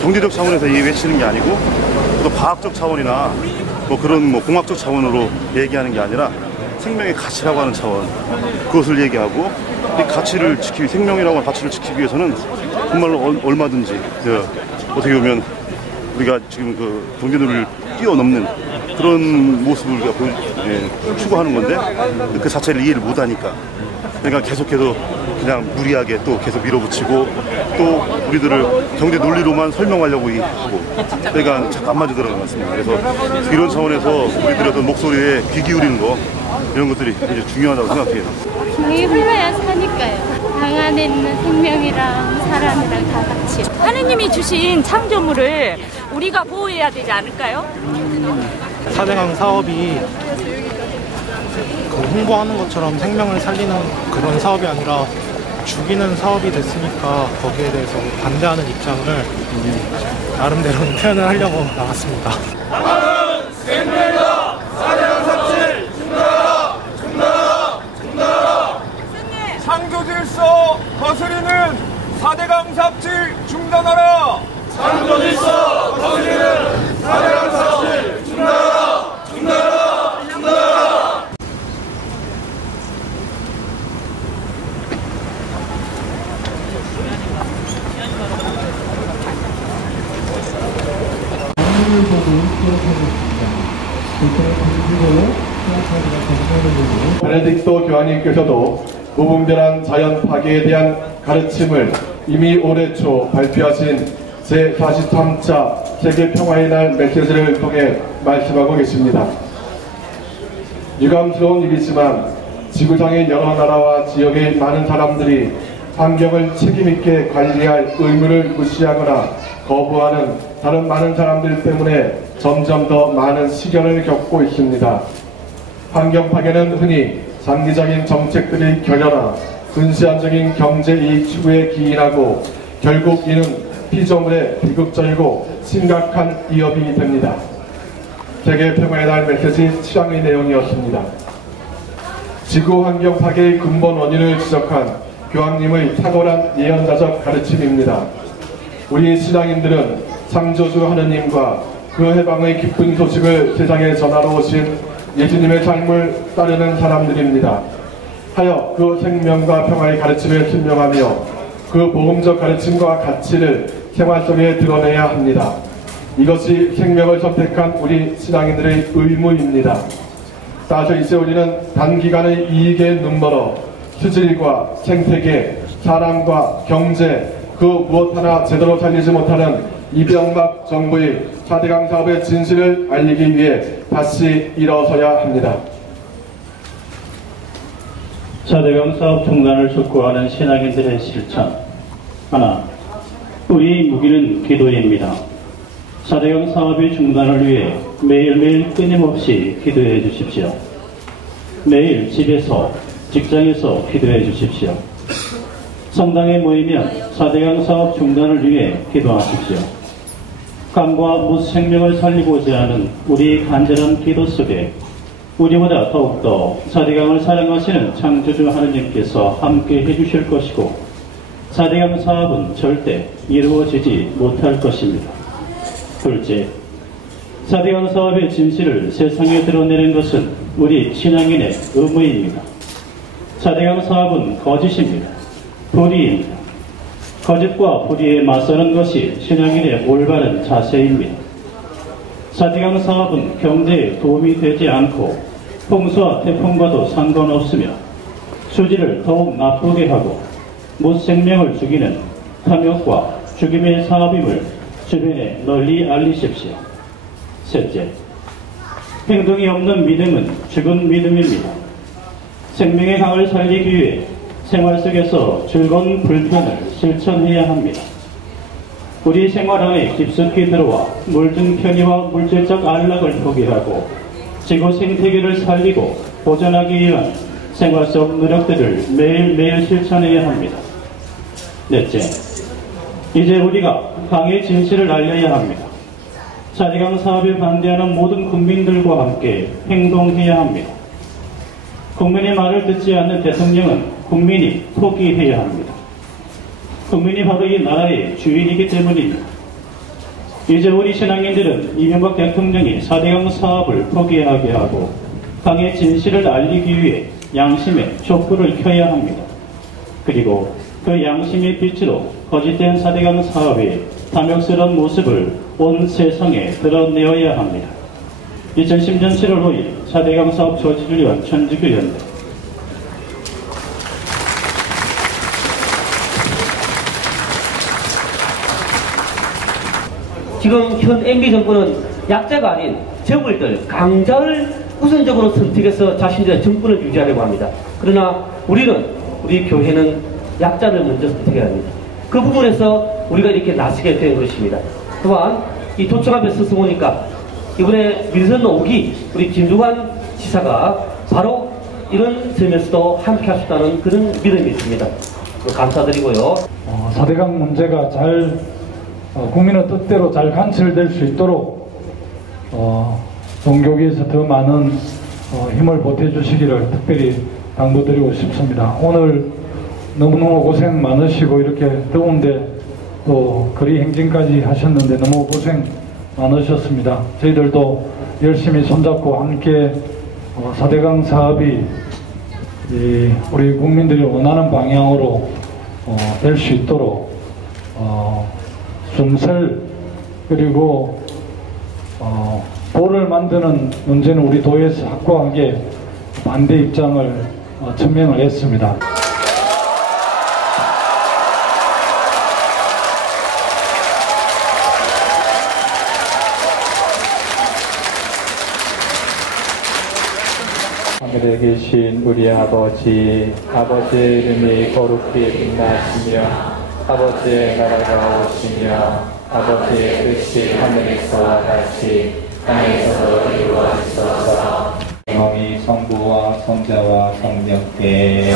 경제적 차원에서 이 외치는 게 아니고 또 과학적 차원이나 뭐 그런 뭐 공학적 차원으로 얘기하는 게 아니라 생명의 가치라고 하는 차원. 그것을 얘기하고 이 가치를 지키기 생명이라고 하는 가치를 지키기 위해서는 정말로 얼- 얼마든지 그 어떻게 보면 우리가 지금 그 경제도를 뛰어넘는 그런 모습을 우리가 보여- 예, 추구하는 건데 그 자체를 이해를 못하니까 그러니까 계속해서 그냥 무리하게 또 계속 밀어붙이고 또 우리들을 경제 논리로만 설명하려고 이- 하고 그러니까 자꾸 안 맞아 들어가는 것 같습니다. 그래서 이런 차원에서 우리들의 어떤 목소리에 귀 기울이는 거 이런 것들이 굉장히 중요하다고 생각해요. 강이 흘러야 사니까요. 강 안에 있는 생명이랑 사람이랑 다 같이. 하느님이 주신 창조물을 우리가 보호해야 되지 않을까요? 사대강 사업이 그 홍보하는 것처럼 생명을 살리는 그런 사업이 아니라 죽이는 사업이 됐으니까 거기에 대해서 반대하는 입장을 나름대로 표현을 하려고 나왔습니다. 거스리는 4대강 삽질 중단하라! 창조 질서 거스리는 4대강 삽질 중단하라! 중단하라! 중단하라! 베네딕토 교황님께서도 무분별한 자연 파괴에 대한 가르침을 이미 올해 초 발표하신 제43차 세계 평화의 날 메시지를 통해 말씀하고 계십니다. 유감스러운 일이지만 지구상의 여러 나라와 지역의 많은 사람들이 환경을 책임있게 관리할 의무를 무시하거나 거부하는 다른 많은 사람들 때문에 점점 더 많은 시련을 겪고 있습니다. 환경 파괴는 흔히 장기적인 정책들이 결여나 근시안적인 경제 이익 추구에 기인하고 결국 이는 피조물의 비극적이고 심각한 위협이 됩니다. 세계 평화의 날 메시지 7항의 내용이었습니다. 지구 환경 파괴의 근본 원인을 지적한 교황님의 탁월한 예언자적 가르침입니다. 우리 신앙인들은 창조주 하느님과 그 해방의 기쁜 소식을 세상에 전하러 오신 예수님의 삶을 따르는 사람들입니다. 하여 그 생명과 평화의 가르침을 설명하며 그 복음적 가르침과 가치를 생활 속에 드러내야 합니다. 이것이 생명을 선택한 우리 신앙인들의 의무입니다. 따라서 이제 우리는 단기간의 이익에 눈멀어 수질과 생태계, 사람과 경제 그 무엇 하나 제대로 살리지 못하는 이병박 정부의 4대강 사업의 진실을 알리기 위해 다시 일어서야 합니다. 4대강 사업 중단을 촉구하는 신앙인들의 실천 하나, 우리 무기는 기도입니다. 4대강 사업의 중단을 위해 매일매일 끊임없이 기도해 주십시오. 매일 집에서, 직장에서 기도해 주십시오. 성당에 모이면 4대강 사업 중단을 위해 기도하십시오. 감과 무 생명을 살리고자 하는 우리 간절한 기도 속에 우리보다 더욱더 4대강을 사랑하시는 창조주 하느님께서 함께 해주실 것이고 4대강 사업은 절대 이루어지지 못할 것입니다. 둘째, 4대강 사업의 진실을 세상에 드러내는 것은 우리 신앙인의 의무입니다. 4대강 사업은 거짓입니다. 불의입니다. 거짓과 불의에 맞서는 것이 신앙인의 올바른 자세입니다. 4대강 사업은 경제에 도움이 되지 않고 홍수와 태풍과도 상관없으며 수질을 더욱 나쁘게 하고 무생명을 죽이는 탐욕과 죽임의 사업임을 주변에 널리 알리십시오. 셋째, 행동이 없는 믿음은 죽은 믿음입니다. 생명의 강을 살리기 위해 생활 속에서 즐거운 불편을 실천해야 합니다. 우리 생활 안에 깊숙이 들어와 물든 편의와 물질적 안락을 포기하고 지구 생태계를 살리고 보존하기 위한 생활 속 노력들을 매일매일 실천해야 합니다. 넷째, 이제 우리가 강의 진실을 알려야 합니다. 자리강 사업에 반대하는 모든 국민들과 함께 행동해야 합니다. 국민의 말을 듣지 않는 대통령은 국민이 포기해야 합니다. 국민이 바로 이 나라의 주인이기 때문입니다. 이제 우리 신앙인들은 이명박 대통령이 4대강 사업을 포기하게 하고 강의 진실을 알리기 위해 양심의 촛불을 켜야 합니다. 그리고 그 양심의 빛으로 거짓된 4대강 사업의 탐욕스러운 모습을 온 세상에 드러내어야 합니다. 2010년 7월 5일 4대강 사업 조직을 위한 천주교연대 지금 현 MB 정권은 약자가 아닌 적을들, 강자를 우선적으로 선택해서 자신들의 정권을 유지하려고 합니다. 그러나 우리는, 우리 교회는 약자를 먼저 선택해야 합니다. 그 부분에서 우리가 이렇게 나서게 된 것입니다. 또한 이 도청 앞에 서서 보니까 이번에 민선 5기 우리 김두관 지사가 바로 이런 점에서도 함께 하셨다는 그런 믿음이 있습니다. 감사드리고요. 어, 4대강 문제가 잘 어, 국민의 뜻대로 잘 관철될 수 있도록 어, 종교계에서 더 많은 어, 힘을 보태주시기를 특별히 당부드리고 싶습니다. 오늘 너무너무 고생 많으시고 이렇게 더운데 또 거리 행진까지 하셨는데 너무 고생 많으셨습니다. 저희들도 열심히 손잡고 함께 어, 4대강 사업이 이 우리 국민들이 원하는 방향으로 어, 될수 있도록 어, 순설 그리고 어, 보를 만드는 문제는 우리 도에서 확고하게 반대 입장을 어, 천명을 했습니다. 하늘에 계신 우리 아버지, 아버지의 이름이 거룩히 빛나시며, 아버지의 나라가 오시며, 아버지의 뜻이 하늘에서와 같이 땅에서도 이루어지소서. 영이 성부와 성자와 성령께